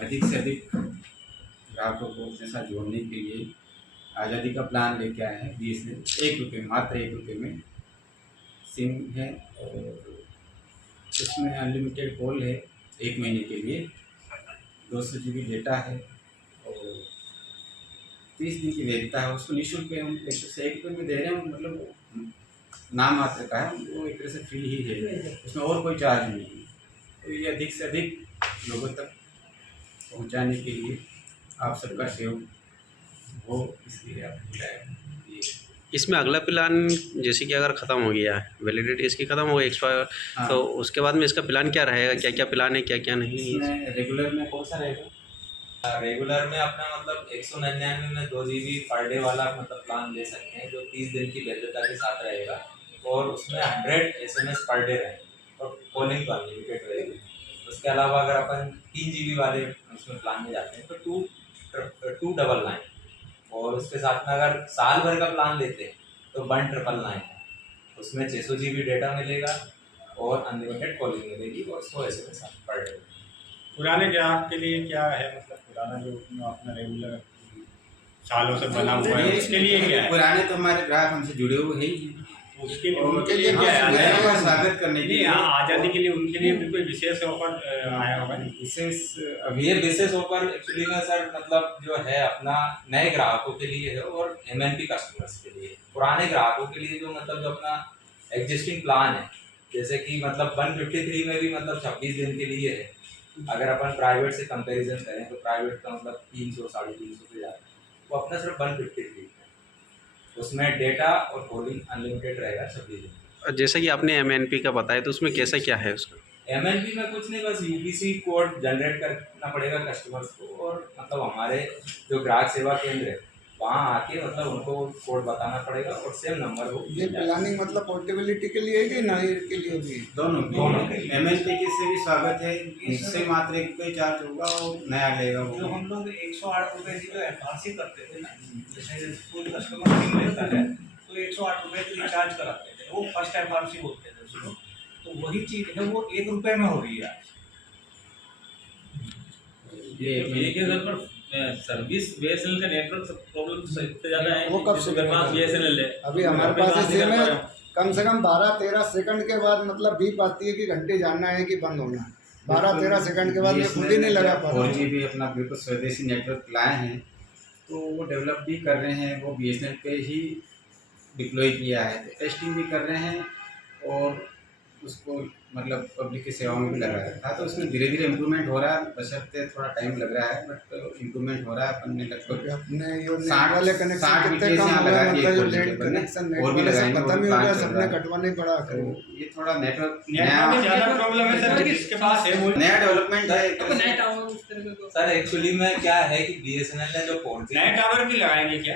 अधिक से अधिक ग्राहकों को अपने साथ जोड़ने के लिए आज़ादी का प्लान लेके आए हैं। BSNL 1 रुपये, मात्र 1 रुपये में सिम है और उसमें अनलिमिटेड कॉल है 1 महीने के लिए, 200 GB डेटा है और 30 दिन की वैधता है। उसको निःशुल्क हम एक से 1 रुपये में दे रहे हैं, मतलब नाम मात्र का है, वो एक तरह से फ्री ही है, उसमें और कोई चार्ज नहीं है। तो ये अधिक से अधिक लोगों तक पहुंचाने के लिए आप सबका सहयोग हो, इसलिए आपको बुलाया। ये इसमें अगला प्लान जैसे कि अगर ख़त्म हो गया है, वैलिडिटी इसकी ख़त्म हो गई, एक्सपायर, हाँ, तो उसके बाद में इसका प्लान क्या रहेगा? क्या क्या प्लान है, क्या क्या नहीं? इसमें रेगुलर में कौन सा रहेगा? रेगुलर में अपना मतलब 199 में 2 GB पर डे वाला मतलब प्लान ले सकते हैं, जो 30 दिन की वैधता के साथ रहेगा और उसमें 100 SMS पर डे रहेंगे और कॉलिंग तो अनलिमिटेड रहेगी। उसके अलावा अगर अपन 3 GB वाले उसमें प्लान में जाते हैं तो 299, और उसके साथ में अगर साल भर का प्लान लेते हैं तो 1999, उसमें 600 GB डेटा मिलेगा और अनलिमिटेड कॉलिंग मिलेगी और 100 SMS पर डे। पुराने ग्राहक के लिए क्या है, मतलब पुराना जो अपना रेगुलर सालों से बना हुआ है उसके लिए क्या है? पुराने तो हमारे ग्राहक हमसे जुड़े हुए ही हैं। उसके लिए और उनके लिए क्या है? नया का स्वागत करने के नहीं, लिए आज़ादी के लिए उनके लिए भी कोई विशेष ऑफर आया होगा नहीं? विशेष ये विशेष ऑफर एक्चुअली में सर मतलब जो है अपना नए ग्राहकों के लिए है और MNP कस्टमर्स के लिए। पुराने ग्राहकों के लिए जो मतलब जो अपना एग्जिस्टिंग प्लान है, जैसे कि मतलब 153 में भी मतलब 26 दिन के लिए है। अगर अपन प्राइवेट से कंपैरिजन करें तो प्राइवेट का मतलब 300 350 पे जाता है, वो अपना सिर्फ 153 है। उसमें डेटा और कॉलिंग अनलिमिटेड रहेगा 26 दिन। जैसे कि आपने MNP का बताया, तो उसमें कैसा क्या है उसका? MNP में कुछ नहीं, बस UPC कोड जनरेट करना पड़ेगा कस्टमर्स को, और मतलब हमारे जो ग्राहक सेवा केंद्र है वहाँ आके मतलब उनको कोड बताना पड़ेगा और सेम नंबर हो। ये प्लानिंग मतलब पोर्टेबिलिटी के लिए है कि नए के लिए भी? दोनों दोनों MNP के से भी स्वागत है, इससे मात्र 1 रुपये चार्ज होगा और नया लेगा वो। जो हम लोग 108 रुपये की जो एडवांसी करते थे ना, जैसे कोई कस्टमर सिम लेता है तो 108 रुपये की रिचार्ज कराते थे, वो फर्स्ट एडवांसी बोलते थे उसको। तो वही चीज़ है, वो 1 रुपये में हो रही है। ये के घर पर सर्विस BSNL का नेटवर्क प्रॉब्लम सबसे ज़्यादा है। वो कब जिसके घर पास BSNL है, अभी हमारे पास सिम है, कम से कम 12-13 सेकंड के बाद मतलब बीप आती है कि घंटे जानना है कि बंद होना है। 12-13 सेकंड के बाद ये खुद ही नहीं लगा पा रहा। 4G भी अपना बिल्कुल स्वदेशी नेटवर्क लाए हैं, तो वो डेवलप भी कर रहे हैं, वो BSNL पे ही डिप्लॉय किया है, तो टेस्टिंग भी कर रहे हैं और उसको मतलब पब्लिक की सेवा में भी लगा रखा है। तो उसमें धीरे धीरे इम्प्रूवमेंट हो रहा है, बशर्ते थोड़ा टाइम लग रहा है, बट इम्प्रूवमेंट हो रहा है। अपन ने लगभग अपने यो 60 वाले कनेक्शन 60 कितने BTS कम यहाँ हुआ लगा है, दिए मतलब जो 4G नेट पे बने, कनेक्शन और भी नेट वाले लगाएंगे, खत्म और ही हो प्लान गया, चल सबने रहा है। कटवाना ही पड़ा। तो ये थोड़ा नेटवर्क नेटवर्क में ज़्यादा प्रॉब्लम है सर, जिसके पास है वो नया डेवलपमेंट है एक तरह से। सर एक्चुअली में क्या है कि BSNL ने जो 4G नए टावर भी लगाएंगे क्या?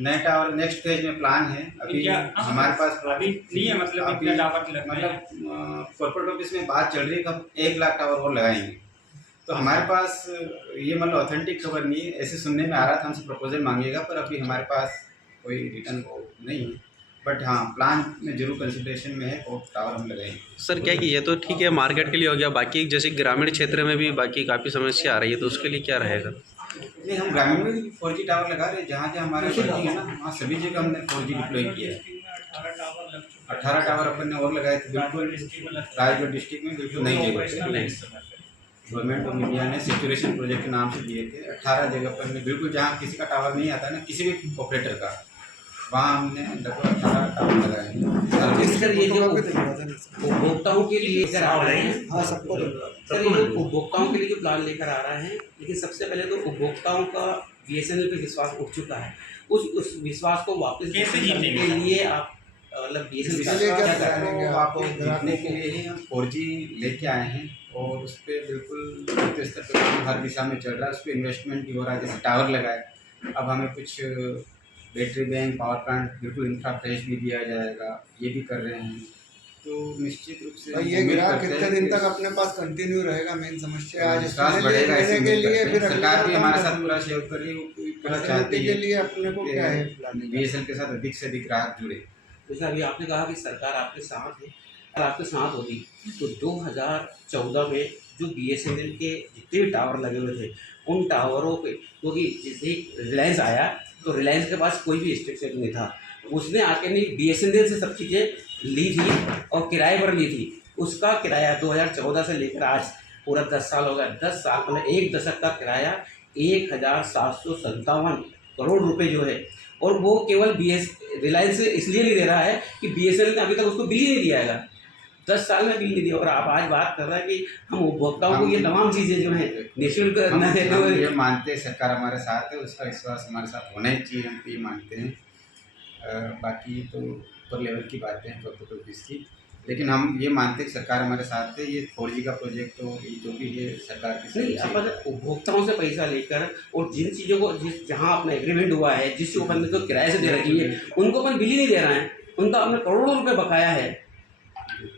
नए टावर नेक्स्ट फेज में प्लान है। अभी क्या हमारे पास अभी नहीं है, मतलब अभी इतने टावर लगना है। मतलब कॉर्पोरेट ऑफिस में बात चल रही है कब 1 लाख टावर और लगाएंगे। तो हमारे पास ये मतलब ऑथेंटिक खबर नहीं है, ऐसे सुनने में आ रहा था, हमसे प्रपोजल मांगेगा, पर अभी हमारे पास कोई रिटर्न वो नहीं है। बट हाँ, प्लान में जरूर कंसिडरेशन में है और टावर हम लगाएंगे। सर क्या कि ये तो ठीक है मार्केट के लिए हो गया, बाकी जैसे ग्रामीण क्षेत्र में भी बाकी काफ़ी समस्या आ रही है, तो उसके लिए क्या रहेगा? नहीं, हम ग्रामीण में भी 4G टावर लगा रहे हैं, जहाँ जहाँ हमारा वर्किंग है ना, वहाँ सभी जगह हमने 4G डिप्लॉय किया है। 18 टावर अपन ने और लगाए थे, बिल्कुल राजगढ़ डिस्ट्रिक्ट में बिल्कुल नई जगह पे। गवर्नमेंट ऑफ इंडिया ने सेचुरेशन प्रोजेक्ट के नाम से दिए थे 18 जगह पर, बिल्कुल जहाँ किसी का टावर नहीं आता ना, किसी भी ऑपरेटर का, वहाँ हमने लगभग 18 टावर लगाए हैं। सर ये जो उपभोक्ताओं के लिए लेकर आ रहे हैं, हाँ सबको सर ये उपभोक्ताओं के लिए जो प्लान लेकर आ रहे हैं, लेकिन सबसे पहले तो उपभोक्ताओं का BSNL पे विश्वास उठ चुका है, उस विश्वास को वापस कैसे जीतेंगे के लिए आप मतलब BSNL का इसलिए क्या क्या कर रहे हैं? करेंगे आपको आप? जीतने के लिए ही हम 4G लेके आए हैं और उस पर बिल्कुल युद्ध स्तर पर काम हर दिशा में चल रहा है। उस पर इन्वेस्टमेंट भी हो रहा है, जैसे टावर लगाए, अब हमें कुछ बैटरी बैंक, पावर प्लांट, बिल्कुल इंफ्रा फ्रेश भी दिया जाएगा, ये भी कर रहे हैं। तो निश्चित रूप से भाई ये ग्राहक कितने दिन तक अपने पास कंटिन्यू रहेगा, मेन समस्या है। आज विश्वास इसके बढ़ेगा, लिए इसे लेने के उम्मीद लिए करते फिर हैं। अगली सरकार भी बार हमारे काम साथ पूरा सहयोग कर रही है, वो पूरा करने चाहती के है लिए अपने को क्या है प्लानिंग? BSNL के साथ अधिक से अधिक ग्राहक जुड़े। जैसे अभी आपने कहा कि सरकार आपके साथ है, अगर आपके साथ होती तो 2014 में जो BSNL के जितने भी टावर लगे हुए थे उन टावरों पे, क्योंकि जैसे रिलायंस आया तो रिलायंस के पास कोई भी स्ट्रक्चर नहीं था, उसने आके नहीं BSNL से सब चीज़ें ली थी और किराए पर ली थी। उसका किराया 2014 से लेकर आज पूरा 10 साल हो गया, 10 साल मतलब एक दशक का किराया 1757 करोड़ रुपए जो है, और वो केवल रिलायंस इसलिए नहीं दे रहा है कि BSNL ने अभी तक उसको बिल ही नहीं दिया है, 10 साल में बिल नहीं दिया। और आप आज बात कर रहे हैं कि हम उपभोक्ताओं को ये तमाम चीज़ें जो हैं निःशुल्क हम न देते हुए, ये मानते हैं सरकार हमारे साथ है, उसका विश्वास हमारे साथ होना ही चाहिए, हम तो ये मानते हैं। बाकी तो ऊपर लेवल की बातें हैं कॉर्पोरेट ऑफिस की, लेकिन हम ये मानते हैं कि सरकार हमारे साथ है। ये 4G का प्रोजेक्ट तो ये जो भी है सरकार की नहीं, सही अब अगर उपभोक्ताओं से पैसा लेकर और जिन चीज़ों को जहाँ अपना एग्रीमेंट हुआ है, जिस अपन को किराए से दे रखी है, उनको अपन बिल ही नहीं दे रहे हैं, उनका अपने करोड़ों रुपए बकाया है,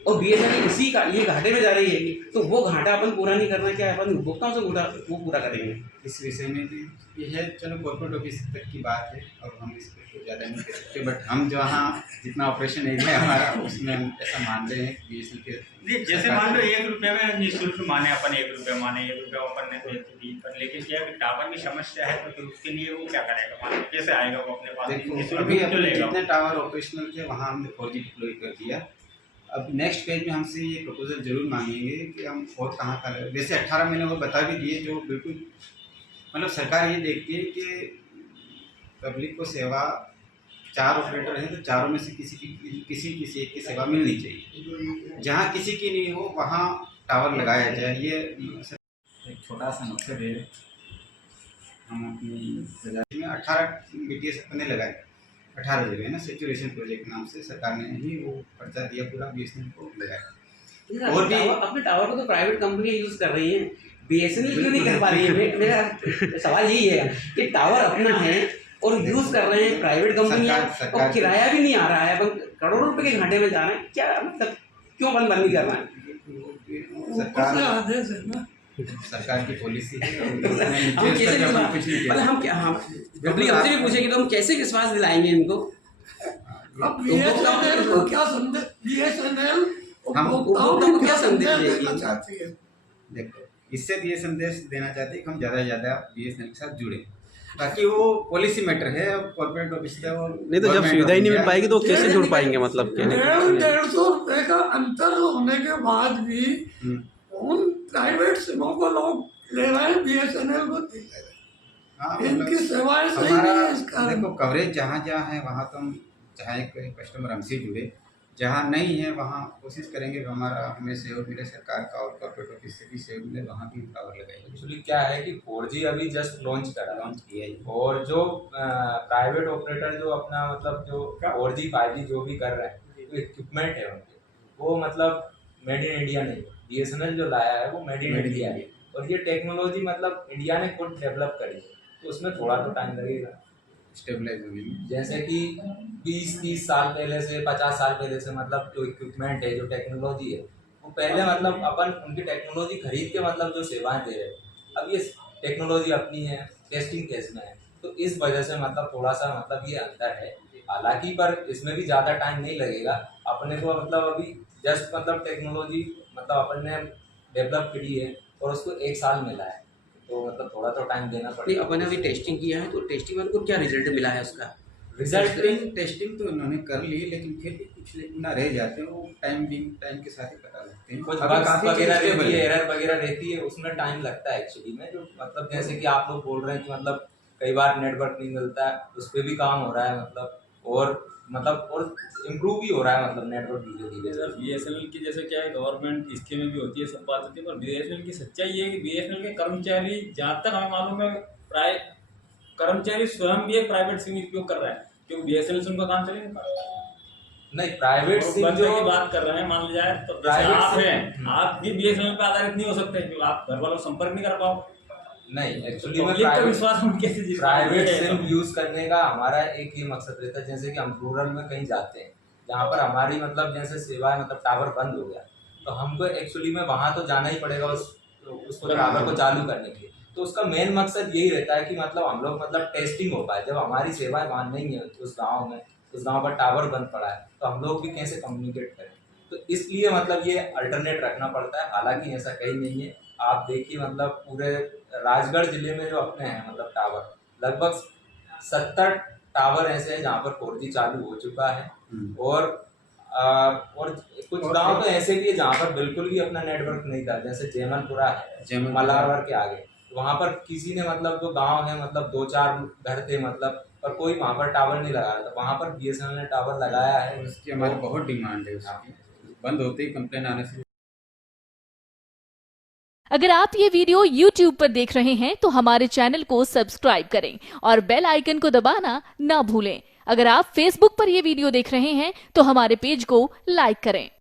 और BSNL इसी का ये घाटे में जा रही है, तो वो घाटा अपन पूरा नहीं करना, क्या अपन उपभोक्ताओं से वो पूरा करेंगे। इस विषय में भी ये है, चलो कॉर्पोरेट ऑफिस तक की बात है और हम इस पर तो ज़्यादा नहीं कर सकते, बट हम जहाँ जितना ऑपरेशन एरिया है हमारा उसमें हम ऐसा मान रहे हैं कि BSNL के नहीं, जैसे मान लो 1 रुपये में निःशुल्क माने अपन, 1 रुपये माने, 1 रुपये अपन ने दे दी, पर लेकिन क्या है टावर की समस्या है, तो फिर उसके लिए वो क्या करेगा, मान लो कैसे आएगा वो अपने पास, देखो निःशुल्क अभी क्यों लेगा? जितने टावर ऑपरेशनल थे वहाँ हमने 4G डिप्लॉय कर दिया। अब नेक्स्ट पेज में हमसे ये प्रपोजल जरूर मांगेंगे कि हम और कहाँ का, जैसे 18 महीने वो बता भी दिए, जो बिल्कुल मतलब सरकार ये देखती है कि पब्लिक को सेवा 4 ऑपरेटर हैं तो चारों में से किसी एक की सेवा मिलनी चाहिए। जहाँ किसी की नहीं हो वहाँ टावर लगाया जाए। ये एक छोटा सा मकसद है। हम अपनी प्रजाति में 18 BTS अपने लगाए, 18 जगह ना, सेचुरेशन प्रोजेक्ट नाम से सरकार ने ही वो पर्चा दिया, पूरा BSNL को लगाया। और भी अपने टावर को तो प्राइवेट कंपनियां यूज कर रही हैं, BSNL क्यों नहीं कर पा रही है? मेरा सवाल यही है कि टावर अपना है और यूज कर रहे हैं प्राइवेट कंपनियां, और किराया भी नहीं आ रहा है, अपन करोड़ों रुपए के घाटे में जा रहे हैं, क्या मतलब क्यों बंद नहीं कर रहा है? सरकार की पॉलिसी है। हम कैसे मतलब हम क्या, हम पब्लिक हमसे भी पूछेगी तो हम कैसे विश्वास दिलाएंगे इनको? अब BSNL को क्या संदेश, BSNL उपभोक्ताओं को क्या संदेश देना चाहती है? देखो, इससे ये संदेश देना चाहते हैं कि हम ज़्यादा से ज़्यादा BSNL के साथ जुड़े, ताकि वो पॉलिसी मैटर है, कॉर्पोरेट ऑफिस का वो नहीं तो जब सुविधा ही नहीं मिल पाएगी तो कैसे जुड़ पाएंगे, मतलब कहने का। 150 रुपए का अंतर होने के बाद भी उन प्राइवेट सिमों को लोग ले रहे हैं, BSNL को नहीं ले रहे। हाँ, इनकी सेवाएं सही नहीं है इस कारण। देखो कवरेज जहाँ जहाँ है वहाँ तो हम चाहे कस्टमर हमसे जुड़े, जहाँ नहीं है वहाँ कोशिश करेंगे कि हमें सहयोग मिले सरकार का और कॉर्पोरेट ऑफिस से भी सहयोग मिले, वहाँ भी टावर लगाएंगे। एक्चुअली क्या है कि 4G अभी जस्ट लॉन्च किया है, और जो प्राइवेट ऑपरेटर जो अपना मतलब जो 4G 5G जो भी कर रहे हैं, जो इक्विपमेंट है उनके, वो मतलब मेड इन इंडिया नहीं, BSNL जो लाया है वो मेड इन इंडिया है, और ये टेक्नोलॉजी मतलब इंडिया ने खुद डेवलप करी है, तो उसमें थोड़ा तो टाइम लगेगा स्टेबलाइज होने में। जैसे कि 20-30 साल पहले से, 50 साल पहले से मतलब जो इक्विपमेंट है, जो टेक्नोलॉजी है, वो पहले मतलब अपन उनकी टेक्नोलॉजी खरीद के मतलब जो सेवाएं दे रहे हैं, अब ये टेक्नोलॉजी अपनी है, टेस्टिंग केस में है, तो इस वजह से मतलब थोड़ा सा मतलब ये अंतर है। हालांकि पर इसमें भी ज़्यादा टाइम नहीं लगेगा अपने को, मतलब अभी जस्ट मतलब टेक्नोलॉजी मतलब अपन ने डेवलप करी है और उसको 1 साल मिला है, तो मतलब थोड़ा तो टाइम देना नहीं, पड़ेगा। अपन ने अभी टेस्टिंग किया है, तो टेस्टिंग में उनको क्या रिजल्ट मिला है उसका? टेस्टिंग तो इन्होंने कर ली, लेकिन फिर भी कुछ ना रह जाते हैं, वो टाइम के साथ ही पता लगते हैं। कुछ अगर बग्स काफी वगैरह चीज़ें रहती stable है, है। एरर वगैरह रहती है, उसमें टाइम लगता है एक्चुअली में, जो मतलब जैसे कि आप लोग बोल रहे हैं कि मतलब कई बार नेटवर्क नहीं मिलता है, उस पर भी काम हो रहा है मतलब और इम्प्रूव भी हो रहा है मतलब नेटवर्क धीरे धीरे। सर BSNL की जैसे क्या है, गवर्नमेंट स्कीमें भी होती है, सब बात होती है, पर BSNL की सच्चाई ये है कि BSNL के कर्मचारी, जहाँ तक हमें मालूम है, प्राय कर्मचारी स्वयं भी एक प्राइवेट सिम उपयोग कर रहा है, क्योंकि BSNL से उनका काम चले नहीं पाता। नहीं, प्राइवेट सिम बंदे जो की बात कर रहे हैं, मान लिया जाए तो जैसे Private आप SIM, हैं, आप भी BSNL पे आधारित नहीं हो सकते, क्योंकि आप घर वालों से संपर्क नहीं कर पाओ। नहीं, एक्चुअली में पब्लिक का विश्वास हम कैसे जीत प्राइवेट पाएंगे? सिम यूज करने का हमारा एक ही मकसद रहता है, जैसे कि हम रूरल में कहीं जाते हैं जहाँ पर हमारी मतलब जैसे सेवाएं मतलब टावर बंद हो गया, तो हमको एक्चुअली में वहाँ तो जाना ही पड़ेगा उसको टावर को चालू करने के लिए। तो उसका मेन मकसद यही रहता है कि मतलब हम लोग मतलब टेस्टिंग हो पाए, जब हमारी सेवाएं वहाँ नहीं है उस गाँव में, उस गाँव पर टावर बंद पड़ा है, तो हम लोग भी कैसे कम्युनिकेट करें। तो इसलिए मतलब ये अल्टरनेट रखना पड़ता है। हालांकि ऐसा कहीं नहीं है, आप देखिए मतलब पूरे राजगढ़ जिले में जो अपने हैं मतलब टावर, लगभग 70 टावर ऐसे हैं जहाँ पर 4G चालू हो चुका है। और कुछ गांव तो ऐसे भी है जहाँ पर बिल्कुल भी अपना नेटवर्क नहीं था, जैसे जेमनपुरा है, मलावर के आगे, वहाँ पर किसी ने मतलब जो गांव है मतलब 2-4 घर थे मतलब, पर कोई वहाँ पर टावर नहीं लगाया था, वहाँ पर BSNL ने टावर लगाया है। उसकी हमारी बहुत डिमांड है उसकी, बंद होते ही कंप्लेन आने से। अगर आप ये वीडियो YouTube पर देख रहे हैं तो हमारे चैनल को सब्सक्राइब करें और बेल आइकन को दबाना ना भूलें। अगर आप Facebook पर ये वीडियो देख रहे हैं तो हमारे पेज को लाइक करें।